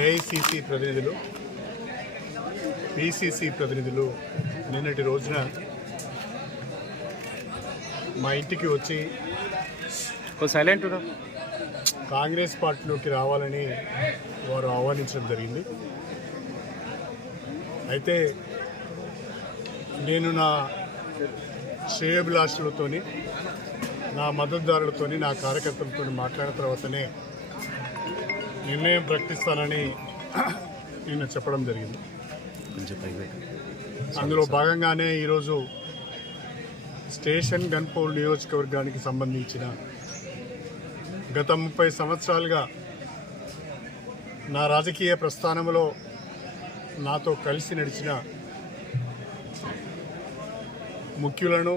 AICC ప్రతినిధులు PCC ప్రతినిధులు నిన్నటి రోజున మా ఇంటికి వచ్చి కాంగ్రెస్ పార్టీలోకి రావాలని వారు ఆహ్వానించడం జరిగింది. అయితే నేను నా శ్రేయోభిలాషులతోని, నా మద్దతుదారులతోని, నా కార్యకర్తలతో మాట్లాడిన తర్వాతనే నిర్ణయం ప్రకటిస్తానని నిన్న చెప్పడం జరిగింది. అందులో భాగంగానే ఈరోజు స్టేషన్ గన్పౌల్ నియోజకవర్గానికి సంబంధించిన గత 30 సంవత్సరాలుగా నా రాజకీయ ప్రస్థానంలో నాతో కలిసి నడిచిన ముఖ్యులను,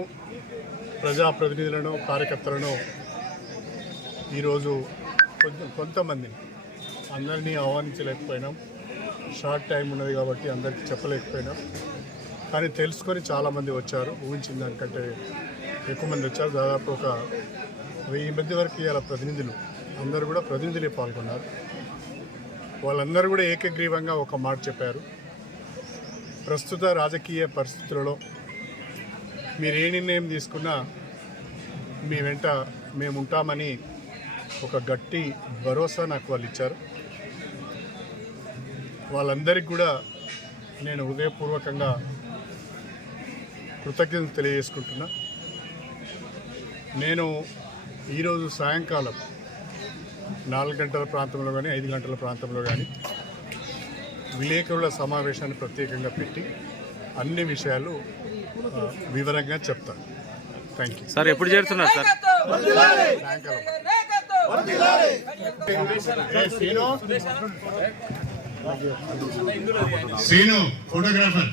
ప్రజాప్రతినిధులను, కార్యకర్తలను ఈరోజు కొంతమందిని, అందరినీ ఆహ్వానించలేకపోయినాం. షార్ట్ టైం ఉన్నది కాబట్టి అందరికీ చెప్పలేకపోయినాం. కానీ తెలుసుకొని చాలామంది వచ్చారు. ఊహించిన దానికంటే ఎక్కువ మంది వచ్చారు. దాదాపు ఒక 1000 మంది వరకు ఇవాళ ప్రతినిధులు, అందరూ కూడా ప్రతినిధులే పాల్గొన్నారు. వాళ్ళందరూ కూడా ఏకగ్రీవంగా ఒక మాట చెప్పారు. ప్రస్తుత రాజకీయ పరిస్థితులలో మీరు ఏ నిర్ణయం తీసుకున్నా మీ వెంట మేము ఉంటామని ఒక గట్టి భరోసా నాకు వాళ్ళు ఇచ్చారు. వాళ్ళందరికీ కూడా నేను హృదయపూర్వకంగా కృతజ్ఞతలు తెలియజేసుకుంటున్నా. నేను ఈరోజు సాయంకాలం 4 గంటల ప్రాంతంలో కానీ 5 గంటల ప్రాంతంలో కానీ విలేకరుల సమావేశాన్ని ప్రత్యేకంగా పెట్టి అన్ని విషయాలు వివరంగా చెప్తాను. Thank you sir. ఎప్పుడు చేరుతున్నారు సార్? సాయంకాలం. శ్రీను ఫోటోగ్రాఫర్.